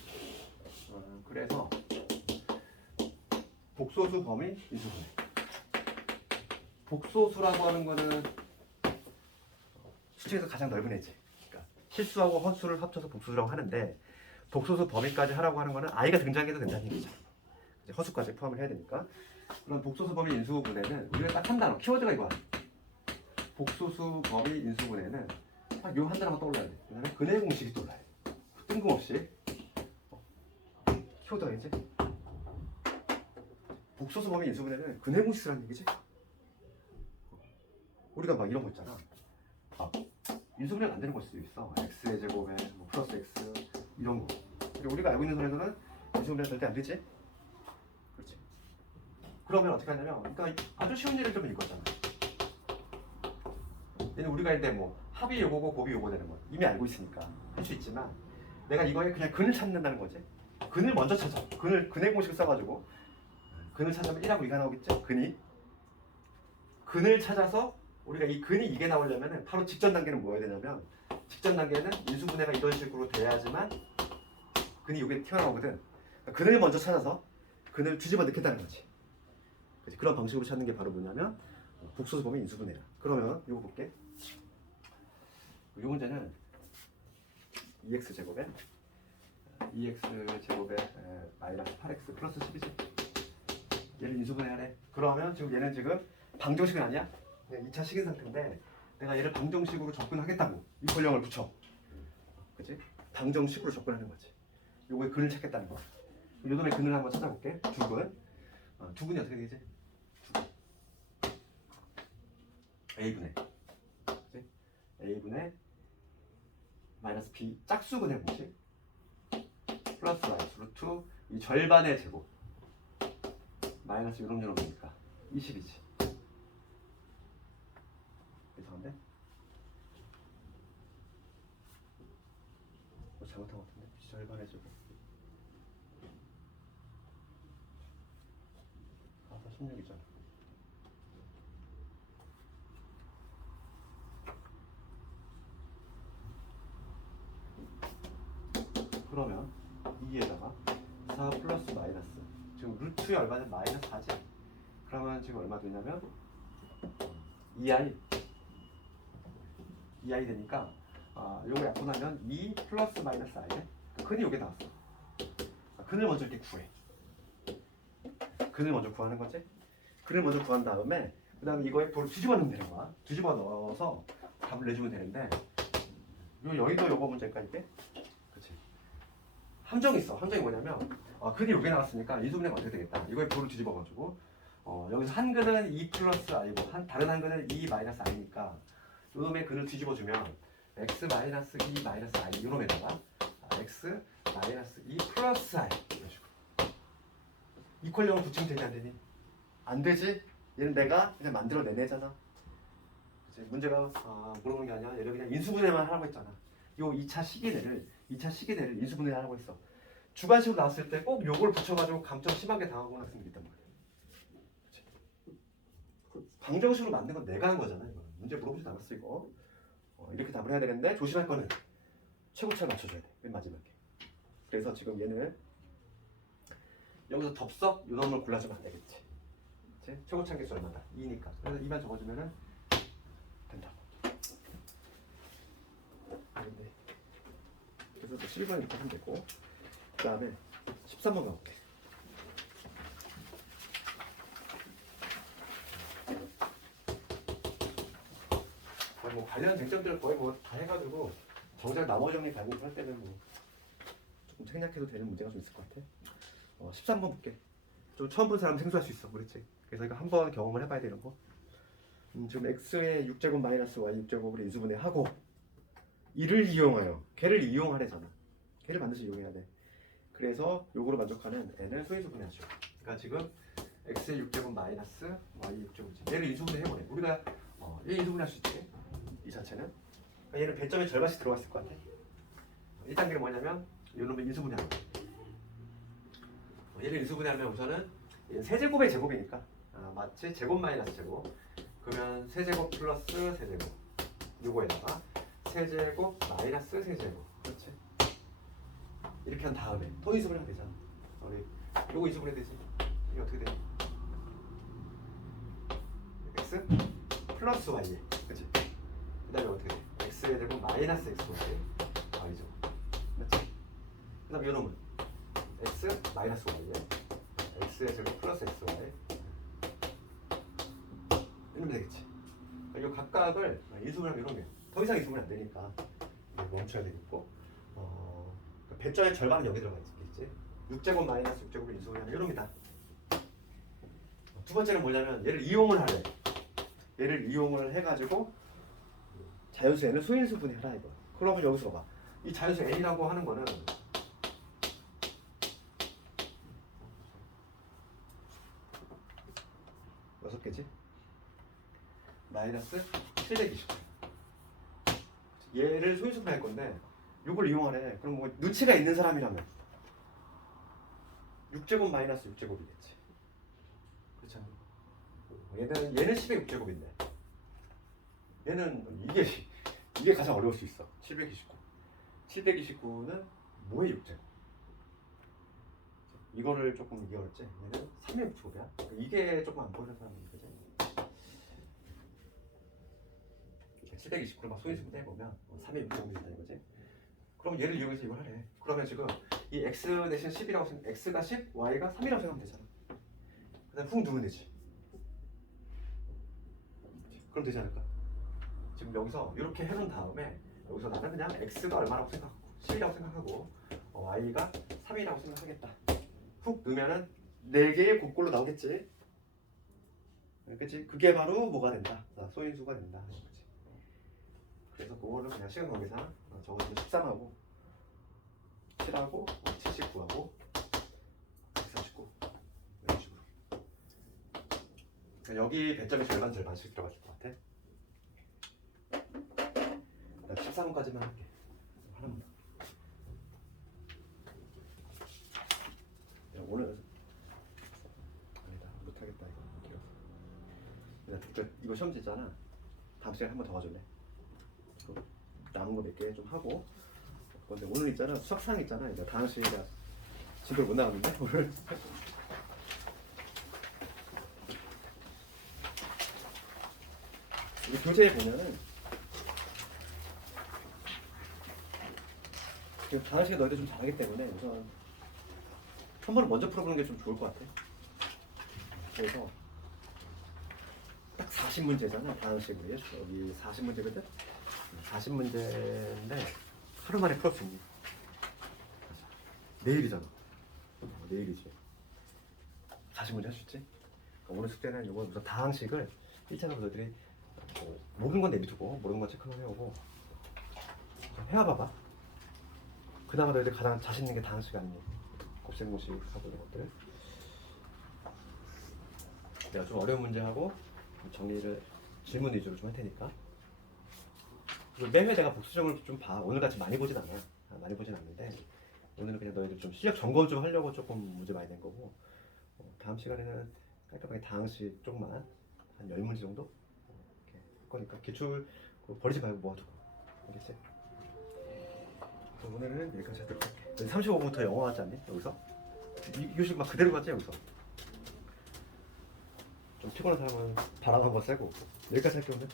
그래서 독소수 범위 인수분해. 독소수라고 하는 거는 수칙에서 가장 넓은 애지. 그러니까 실수하고 허수를 합쳐서 독소수라고 하는데 독소수 범위까지 하라고 하는 거는 아이가 등장해도 된다는 얘기죠. 이제 허수까지 포함을 해야 되니까. 그럼 독소수 범위 인수분해는 우리가 딱 한 단어 키워드가 이거야. 독소수 범위 인수분해는 딱 요 한 단어만 떠올라야 돼. 왜냐면 근해 공식이 떠올라야 돼. 뜬금없이 키워드가 있지. 독소수 범위 인수분해는 근해 공식 쓰라는 얘기지. 우리가 막 이런 거 있잖아. 인수분해가 안 되는 걸 수도 있어. x의 제곱에 뭐 플러스 x 이런 거. 그리고 우리가 알고 있는 선에서는 인수분해가 절대 안 되지. 그렇지. 그러면 어떻게 하냐면, 그러니까 아주 쉬운 예를 들면 이거잖아. 얘는 우리가 이제 뭐 합이 요거고 곱이 요거 되는 거 이미 알고 있으니까 할 수 있지만, 내가 이거에 그냥 근을 찾는다는 거지. 근을 먼저 찾아. 근의 공식을 써가지고 근을 찾으면 1하고 2가 나오겠죠. 근을 찾아서 우리가 이 근이 이게 나오려면 바로 직전 단계는 뭐여야 되냐면, 직전 단계는 인수분해가 이런 식으로 돼야지만 근이 이게 튀어나오거든. 그러니까 근을 먼저 찾아서 근을 뒤집어 넣겠다는 거지. 그치? 그런 방식으로 찾는 게 바로 뭐냐면 복소수 범위 인수분해야. 그러면 이거 볼게. 이 문제는 2x 제곱에 마이너스 8x 플러스 10이지. 얘를 인수분해하래. 그러면 지금 얘는 지금 방정식은 아니야? 그냥 2차 식인 상태인데 내가 얘를 방정식으로 접근하겠다고 이 권령을 붙여. 그치? 방정식으로 접근하는 거지. 요거에 근을 찾겠다는 거. 요놈의 근을 한번 찾아볼게. 두근. 두근이 어떻게 되지? 두근. A분의 그치? A분의 마이너스 B 짝수근의 공식 플러스 마이너스 루트 이 절반의 제곱 마이너스 요놈이니까 20이지. 이상한데? 잘못한 것 같은데? 절반의 제곱 16이잖아. 그러면 2에다가 4 플러스 마이너스 지금 루트에 얼마냐? 마이너스 4지. 그러면 지금 얼마 되냐면 2i 되니까 요거 약분하면 2 플러스 마이너스 i네. 근이 요게 나왔어. 근을 먼저 이렇게 구해. 근을 먼저 구하는 거지. 근을 먼저 구한 다음에 그 다음에 이거에 돌을 뒤집어 넣으면 되는 거야. 뒤집어 넣어서 답을 내주면 되는데 여기도 요거 문제일까 이게? 그렇지. 함정이 있어. 함정이 뭐냐면 근이 요게 나왔으니까 인수분해가 어떻게 되겠다. 이거에 돌을 뒤집어가지고 여기서 한 근은 2 플러스 i고 다른 한 근은 2 마이너스 i니까 요놈의 근을 뒤집어주면 x 마이너스 2 마이너스 i 요놈에다가 x 마이너스 2 플러스 i 이런 식으로 이퀄형을 붙이면 되지 안 되니? 안 되지? 얘는 내가 그냥 만들어낸 애잖아. 그치? 문제가 물어보는 게 아니야. 얘를 그냥 인수분해만 하라고 했잖아. 요 2차 시기내를 인수분해 하라고 했어. 주관식으로 나왔을 때 꼭 요걸 붙여가지고 감점 심하게 당하고 하는 학생들이 있단 말이야. 그치? 방정식으로 만든 건 내가 한 거잖아. 이거. 문제 물어보지도 않았어 이거. 이렇게 답을 해야 되는데 조심할 거는 최고차를 맞춰줘야 돼. 맨 마지막에. 그래서 지금 얘는 여기서 덥석 요 놈을 골라주면 안 되겠지. 그치? 최고 참개수 얼마다? 2니까. 그래서 2만 적어주면은 된다고. 근데 그래서 7번 이렇게 하면 되고, 그 다음에 13번 가볼게. 뭐 관련 쟁점들을 거의 뭐 다 해가지고 정작 나머 정리 발급할 때는 뭐 조금 생략해도 되는 문제가 좀 있을 것 같아. 13번 볼게. 좀 처음 본 사람 생소할 수 있어, 그렇지? 그래서 이거 한번 경험을 해봐야 되는 거. 지금 x의 6제곱 마이너스 y 6제곱을 인수분해 하고 이를 이용하여 걔를 이용하래잖아. 걔를 반드시 이용해야 돼. 그래서 요거로 만족하는 n을 소인수분해하죠. 그러니까 지금 x의 6제곱 마이너스 y 6제곱이지. 얘를 인수분해 해보래. 우리가 얘 인수분해 할 수 있지. 이 자체는. 그러니까 얘는 배점이 절반씩 들어갔을 것 같아. 1단계는 뭐냐면 이놈의 인수분해하는 거. 얘를 인수분해하면 우선은 세제곱의 제곱이니까 마치 제곱 마이너스 제곱. 그러면 세제곱 플러스 세제곱. 요거에다가 세제곱 마이너스 세제곱. 그렇지. 이렇게 한 다음에 또 인수분해 하면 되잖아. 우리 요거 인수분해 되지. 이게 어떻게 돼? x 플러스 y. 그렇지. 그 다음에 어떻게 돼? x의 제곱 마이너스 xy. y죠. 맞지? 그 다음에 요놈은 x 마이너스 y. x의 제곱 플러스 xy. 이러면 되겠지. 이 각각을 인수분해하면 이런 게 더 이상 인수분해 안 되니까 멈춰야 되겠고, 배점의 절반은 여기 들어가 있겠지. 6제곱 마이너스 6제곱을 인수분해하면 이럽니다. 두 번째는 뭐냐면 얘를 이용을 하래. 얘를 이용을 해가지고 자연수 n을 소인수분해하라 이거. 그러면 여기서 봐봐. 이 자연수 n이라고 하는 거는 여섯 개지? 마이너스 729. 얘를 소인수분할 건데 이걸 이용하래. 그럼 뭐 눈치가 있는 사람이라면 6제곱 마이너스 6제곱이겠지. 그렇죠? 얘는 10의 6제곱인데 얘는 이게 가장 어려울 수 있어. 729. 729는 뭐의 6제곱? 이거를 조금 이해했지? 얘는 3의 6제곱이야. 이게 조금 안 보이는 사람이 그지? 729를 막 소인수분해 해보면 3의 6제곱이 된다 이거지? 그럼 얘를 이용해서 이걸 하래. 그러면 지금 이 x 대신 10이라고 생각, x가 10, y가 3이라고 생각하면 되잖아. 그 다음에 훅 누르면 되지. 그럼 되지 않을까? 지금 여기서 이렇게 해놓은 다음에 여기서 나는 그냥 x가 얼마라고 생각하고 10이라고 생각하고 y가 3이라고 생각하겠다. 훅 넣으면은 4개의 곱꼴로 나오겠지. 그치? 그게 바로 뭐가 된다? 소인수가 된다. 그치? 그래서 그거를 그냥 시간 관계상 적어주면 13하고 7하고 79하고 139 이런 식으로. 여기 배점이 절반씩 들어갔을 것 같아. 13번까지만 할게. 하나만 더. 야, 오늘 아니다 못하겠다 이거 길어서. 이거 시험지 있잖아. 다음 시간에 한 번 더 와줄래? 남은 거 몇 개 좀 하고. 근데 오늘 있잖아 수학상 있잖아. 이제 다음 시간에 진도를 못 나갔는데 오늘. 이 교재에 보면은 다음 시간에 너희들 좀 잘하기 때문에 우선 한 번은 먼저 풀어보는 게 좀 좋을 것 같아. 그래서 딱 40문제잖아. 다음 시간에 여기 40문제거든. 40문제인데 하루 만에 풀을 수 있니? 내일이잖아. 내일이지. 40문제 할 수 있지? 그러니까 오늘 숙제는 이거 우선 다항식을 1차적으로 너희들이 모르는 건 내비두고 모르는 건 체크를 해오고 해와봐봐. 그나마 너희들 가장 자신 있는 게 다항식 아니니? 곱셈공식하고 이런 것들. 내가 좀 어려운 문제하고 정리를 질문 위주로 좀 할 테니까. 매회 내가 복수점을 좀 봐. 오늘같이 많이 보진 않아. 많이 보진 않는데 오늘은 그냥 너희들 좀 실력 점검 좀 하려고 조금 문제 많이 낸 거고, 다음 시간에는 깔끔하게 다항식 쪽만 한 10문제 정도 이렇게 할 거니까 기출 버리지 말고 모아두고. 알겠지? 오늘은 여기까지 하도록 할게. 35분부터 영어 하지 않니? 여기서? 이 교식 막 그대로 가지 여기서? 좀 피곤한 사람은 바람 한번 쐬고 오고 여기까지 할게 오늘.